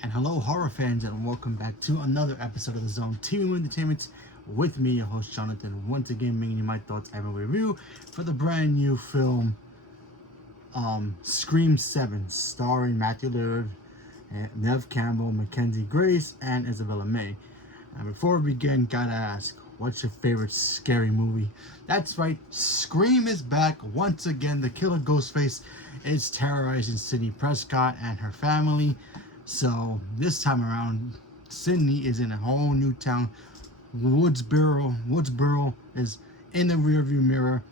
And hello, horror fans, and welcome back to another episode of the Zone TV Entertainment with me, your host Jonathan. Once again, bringing you my thoughts and review for the brand new film, Scream 7, starring Matthew Lillard, Nev Campbell, Mackenzie Grace, and Isabella May. And before we begin, gotta ask, what's your favorite scary movie? That's right, Scream is back once again. The killer Ghostface is terrorizing Sidney Prescott and her family. So this time around, Sydney is in a whole new town. Woodsboro is in the rearview mirror.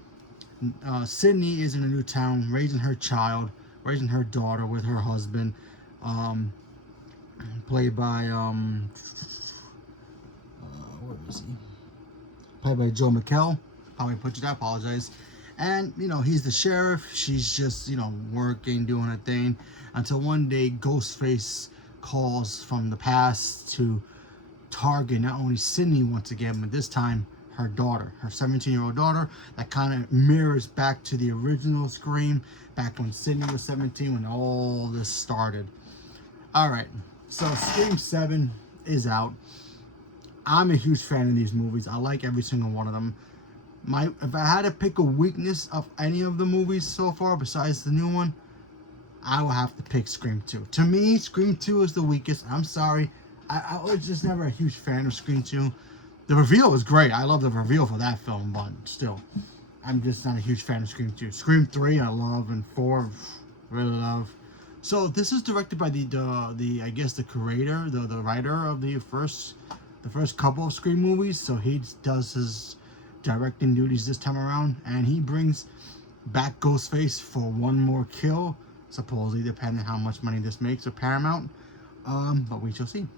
Sydney is in a new town, raising her child, raising her daughter with her husband, played by where is he? Played by Joe McHale. How I put it, I apologize. And he's the sheriff. She's just working, doing her thing, until one day Ghostface calls from the past to target not only Sydney once again, but this time her daughter, her 17-year-old daughter. That kind of mirrors back to the original Scream, back when Sydney was 17, when all this started. All right, so Scream 7 is out. I'm a huge fan of these movies. I like every single one of them. If I had to pick a weakness of any of the movies so far, besides the new one, I will have to pick Scream 2. To me, Scream 2 is the weakest. I'm sorry. I was just never a huge fan of Scream 2. The reveal was great. I love the reveal for that film, but still, I'm just not a huge fan of Scream 2. Scream 3, I love, and 4, really love. So this is directed by the I guess the creator, the writer of the first couple of Scream movies. So he does his directing duties this time around, and he brings back Ghostface for one more kill, supposedly, depending on how much money this makes for Paramount. But we shall see.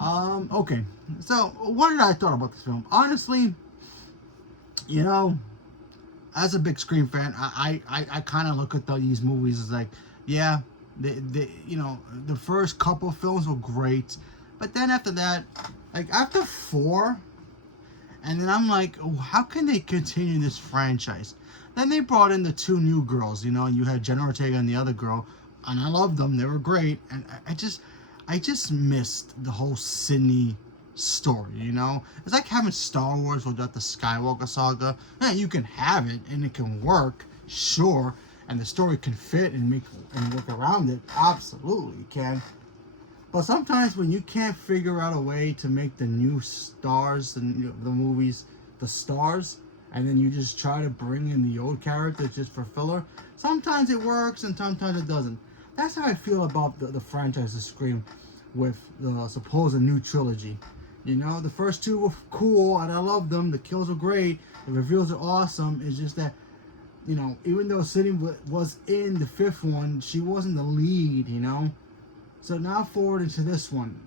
Okay, so what did I thought about this film? Honestly, as a big Scream fan, I kind of look at these movies as like, yeah, the first couple films were great, but then after that, like after 4. And then I'm like, oh, how can they continue this franchise? Then they brought in the 2 new girls, you had Jenna Ortega and the other girl, and I loved them. They were great. And I just missed the whole Sydney story, It's like having Star Wars without the Skywalker saga. Yeah, you can have it, and it can work, sure. And the story can fit and work around it. Absolutely, it can. But sometimes when you can't figure out a way to make the new stars and the movies the stars, and then you just try to bring in the old characters just for filler, sometimes it works and sometimes it doesn't. That's how I feel about the franchise of Scream with the supposed new trilogy. The first 2 were cool and I loved them. The kills were great. The reveals are awesome. It's just that, even though Sydney was in the 5th one, she wasn't the lead, So now forward into this one,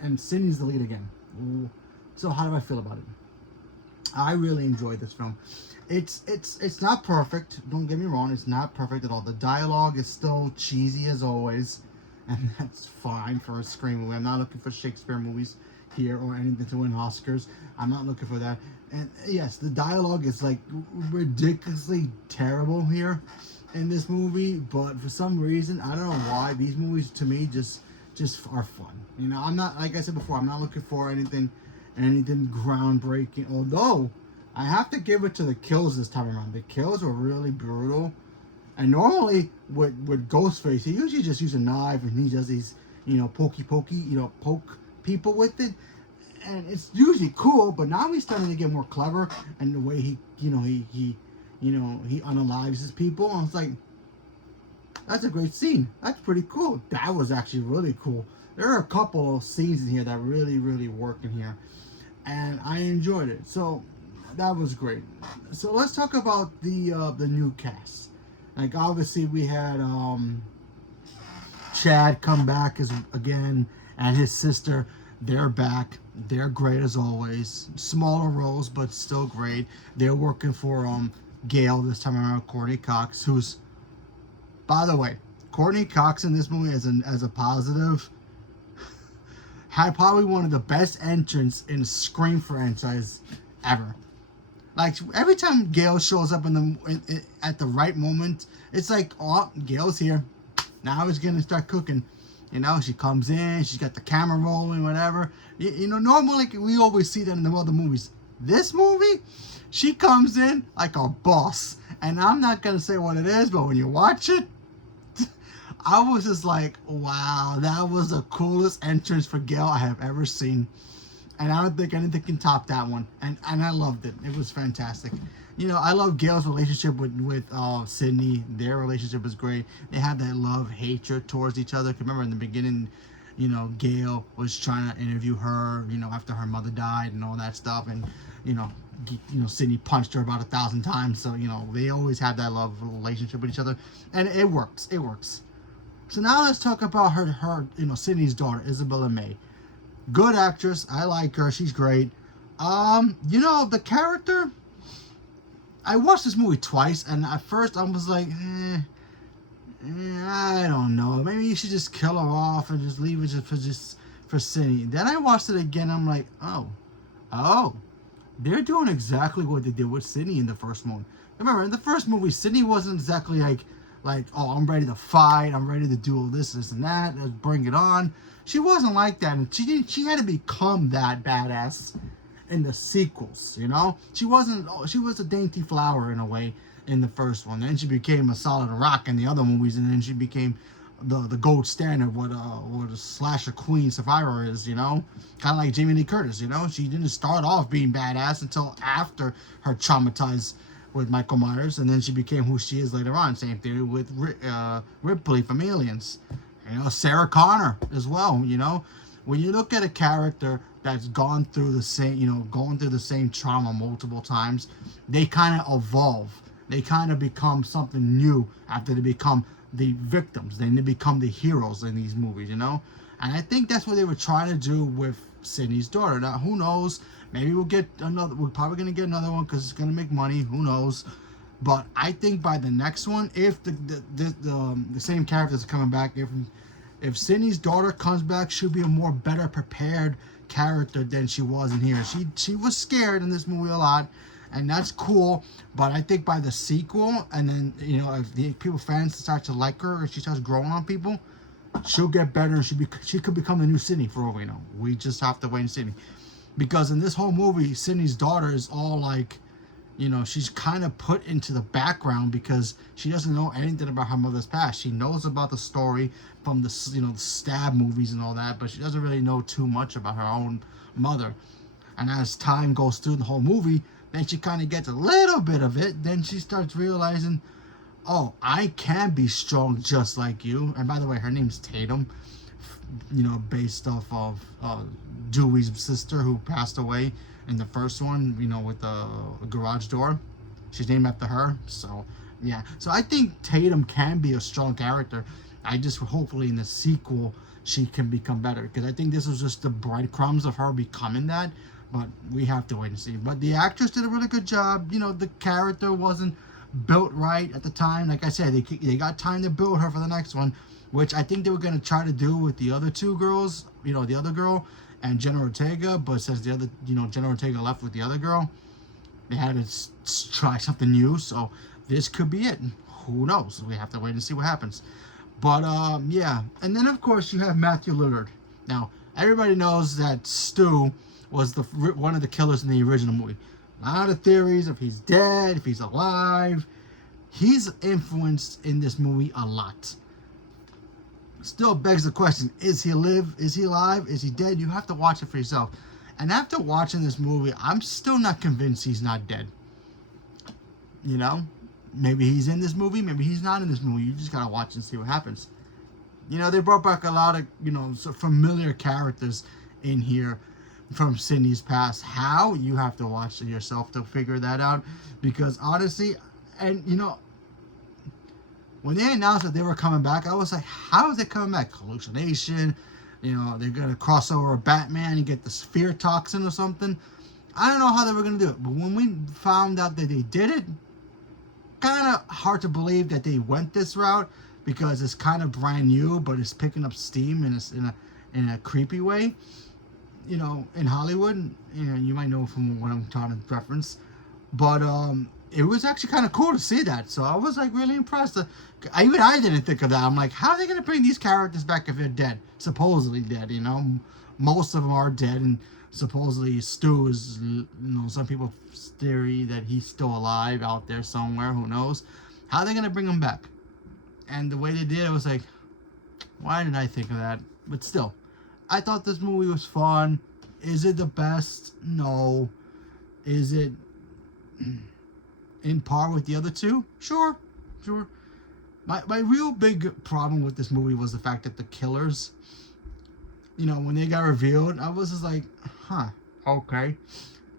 and Sydney's the lead again. Ooh. So how do I feel about it? I really enjoyed this film. It's not perfect. Don't get me wrong. It's not perfect at all. The dialogue is still cheesy as always, and that's fine for a Scream movie. I'm not looking for Shakespeare movies here or anything to win Oscars. I'm not looking for that. And yes, the dialogue is like ridiculously terrible here in this movie, but for some reason, I don't know why, these movies to me just are fun. I'm not, like I said before, I'm not looking for anything groundbreaking, although I have to give it to the kills this time around. The kills were really brutal. And normally with Ghostface, he usually just uses a knife and he does these, poke people with it. And it's usually cool, but now he's starting to get more clever, and the way he unalives his people. I was like, that's a great scene. That's pretty cool. That was actually really cool. There are a couple of scenes in here that really, really work in here, and I enjoyed it. So that was great. So let's talk about the new cast. Like, obviously we had Chad come back again, and his sister. They're back. They're great as always. Smaller roles, but still great. They're working for Gail this time around, Courtney Cox, who's, by the way, Courtney Cox in this movie as a positive had probably one of the best entrants in Scream franchise ever. Like, every time Gail shows up at the right moment, it's like, oh, Gail's here. Now he's gonna start cooking. You know, she comes in, she's got the camera rolling, whatever. Normally we always see that in the other movies. This movie, she comes in like a boss. And I'm not going to say what it is, but when you watch it, I was just like, wow, that was the coolest entrance for Gail I have ever seen. And I don't think anything can top that one. And I loved it. It was fantastic. I love Gail's relationship with Sydney. Their relationship was great. They had that love-hatred towards each other. 'Cause remember in the beginning, Gail was trying to interview her, after her mother died and all that stuff. And, Sydney punched her about 1,000 times. So, they always had that love relationship with each other. And it works. It works. So now let's talk about her Sydney's daughter, Isabella May. Good actress. I like her. She's great. The character, I watched this movie twice, and at first I was like, I don't know. Maybe you should just kill her off and just leave it just for Sydney. Then I watched it again. I'm like, oh, they're doing exactly what they did with Sydney in the first movie. Remember, in the first movie, Sydney wasn't exactly like, oh, I'm ready to fight. I'm ready to do all this and that. Let's bring it on. She wasn't like that, and she had to become that badass in the sequels. She wasn't. She was a dainty flower in a way in the first one. Then she became a solid rock in the other movies, and then she became the gold standard, what a slasher queen survivor is. Kind of like Jamie Lee Curtis. She didn't start off being badass until after her traumatized with Michael Myers, and then she became who she is later on. Same thing with Ripley from Aliens. Sarah Connor as well. When you look at a character that's gone through the same trauma multiple times, they kind of evolve. They kind of become something new after they become the victims. Then they become the heroes in these movies, And I think that's what they were trying to do with Sydney's daughter. Now, who knows? Maybe we'll get another. We're probably going to get another one because it's going to make money. Who knows? But I think by the next one, if the same characters are coming back, if Sydney's daughter comes back, she'll be a more better prepared character than she was in here. She was scared in this movie a lot, and that's cool. But I think by the sequel, and then if the fans start to like her, or she starts growing on people, she'll get better. And she could become the new Sydney for all we know. We just have to wait and see. Because in this whole movie, Sydney's daughter is all like, she's kind of put into the background because she doesn't know anything about her mother's past. She knows about the story from the the stab movies and all that, but she doesn't really know too much about her own mother. And as time goes through the whole movie, then she kind of gets a little bit of it. Then she starts realizing, oh, I can be strong just like you. And by the way, her name's Tatum, based off of Dewey's sister who passed away in the first one, with the garage door. She's named after her. So, yeah. So I think Tatum can be a strong character. I just hopefully in the sequel she can become better. Because I think this was just the breadcrumbs of her becoming that. But we have to wait and see. But the actress did a really good job. The character wasn't built right at the time. Like I said, they got time to build her for the next one, which I think they were going to try to do with the other two girls. The other girl and Jenna Ortega, but since the other, Jenna Ortega left with the other girl, they had to try something new. So this could be it. Who knows? We have to wait and see what happens. But yeah, and then of course you have Matthew Lillard. Now everybody knows that Stu was one of the killers in the original movie. A lot of theories if he's dead, if he's alive. He's influenced in this movie a lot. Still begs the question, is he alive? Is he alive? Is he dead? You have to watch it for yourself. And after watching this movie, I'm still not convinced he's not dead. Maybe he's in this movie, maybe he's not in this movie. You just gotta watch and see what happens. They brought back a lot of, familiar characters in here from Sydney's past. How? You have to watch it yourself to figure that out. Because honestly, and when they announced that they were coming back, I was like, how is they coming back? Hallucination? They're going to cross over Batman and get this fear toxin or something. I don't know how they were going to do it. But when we found out that they did it, kind of hard to believe that they went this route because it's kind of brand new, but it's picking up steam in a creepy way. In Hollywood, you might know from what I'm trying to reference. But it was actually kind of cool to see that. So I was like really impressed. I didn't think of that. I'm like, how are they gonna bring these characters back if they're dead, supposedly dead? You know, most of them are dead, and supposedly Stu is, you know, some people's theory that he's still alive out there somewhere. Who knows? How are they gonna bring him back? And the way they did it was like, why did I think of that? But still, I thought this movie was fun. Is it the best? No. Is it in par with the other two? Sure, sure. My real big problem with this movie was the fact that the killers, you know, when they got revealed, I was just like, huh, okay.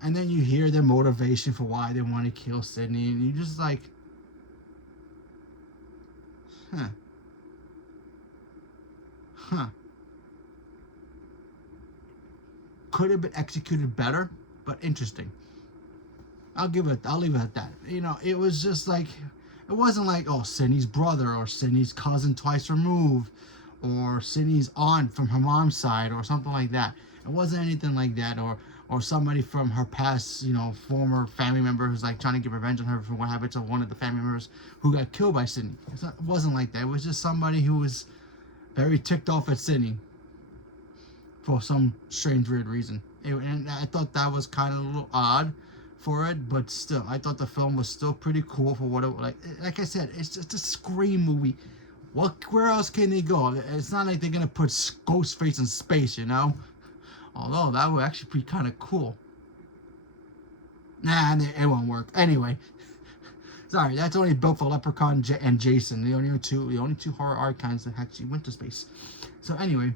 And then you hear their motivation for why they want to kill Sidney, and you just like, huh, huh. Could have been executed better, but interesting. I'll leave it at that. You know, it was just like, it wasn't like, oh, Sidney's brother or Sidney's cousin twice removed or Sidney's aunt from her mom's side or something like that. It wasn't anything like that, or somebody from her past, you know, former family member who's like trying to get revenge on her for what happened to one of the family members who got killed by Sidney. It wasn't like that. It was just somebody who was very ticked off at Sidney for some strange, weird reason. And I thought that was kind of a little odd for it, but still, I thought the film was still pretty cool for what it like. Like I said, it's just a Scream movie. Where else can they go? It's not like they're gonna put Ghostface in space, you know. Although that would actually be kind of cool. Nah, it won't work. Anyway, sorry, that's only built for Leprechaun and Jason. The only two horror icons that actually went to space. So anyway,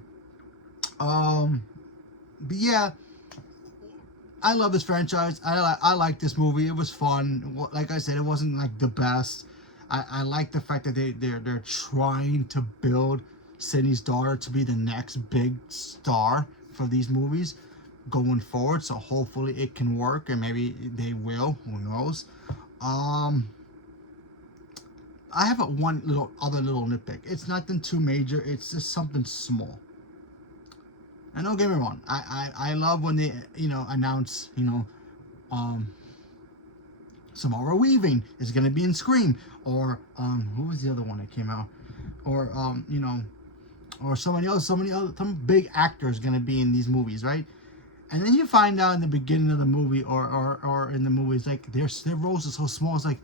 but yeah, I love this franchise. I like this movie. It was fun. Like I said, it wasn't like the best. I like the fact that they're trying to build Sidney's daughter to be the next big star for these movies going forward. So hopefully it can work, and maybe they will. Who knows? I have one other little nitpick. It's nothing too major. It's just something small. And don't get me wrong, I love when they, you know, announce, you know, Samara Weaving is going to be in Scream, or who was the other one that came out, or you know, or some big actor is going to be in these movies, right? And then you find out in the beginning of the movie, or in the movies, like their roles are so small. It's like,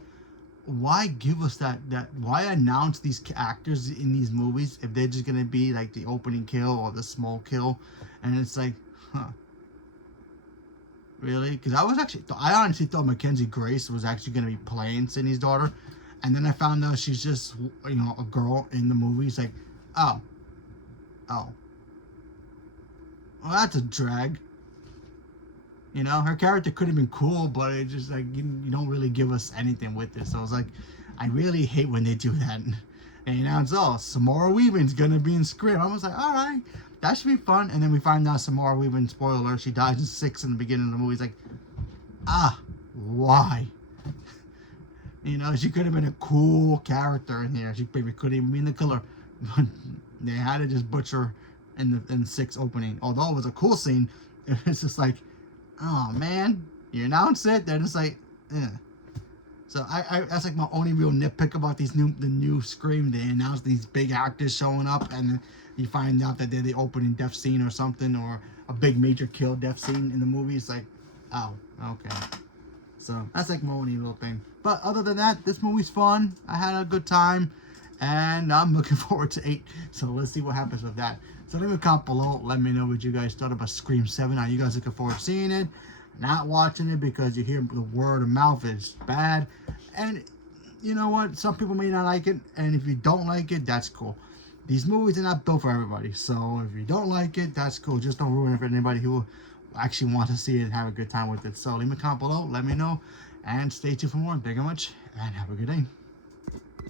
why give us that why announce these actors in these movies if they're just gonna be like the opening kill or the small kill? And it's like, huh, really? Because I honestly thought Mackenzie Grace was actually gonna be playing Sidney's daughter, and then I found out she's just, you know, a girl in the movies. Like, oh, well, that's a drag. You know, her character could have been cool, but it just like, you don't really give us anything with this. So I was like, I really hate when they do that. And now it's Samara Weaving's gonna be in Scream. I was like, all right, that should be fun. And then we find out Samara Weaving, spoiler alert, she dies in 6 in the beginning of the movie. It's like, why? You know, she could have been a cool character in here. She maybe couldn't even be in the killer. But they had to just butcher in 6 opening. Although it was a cool scene, it's just like, oh man, you announce it, they're just like, eh. So I that's like my only real nitpick about the new Scream. They announce these big actors showing up, and then you find out that they're the opening death scene or something, or a big major kill death scene in the movie. It's like, oh, okay. So that's like my only little thing. But other than that, this movie's fun. I had a good time, and I'm looking forward to 8. So let's see what happens with that. So leave a comment below. Let me know what you guys thought about Scream 7. Are you guys looking forward to seeing it? Not watching it because you hear the word of mouth is bad. And you know what? Some people may not like it. And if you don't like it, that's cool. These movies are not built for everybody. So if you don't like it, that's cool. Just don't ruin it for anybody who actually wants to see it and have a good time with it. So leave a comment below. Let me know. And stay tuned for more. Thank you much. And have a good day.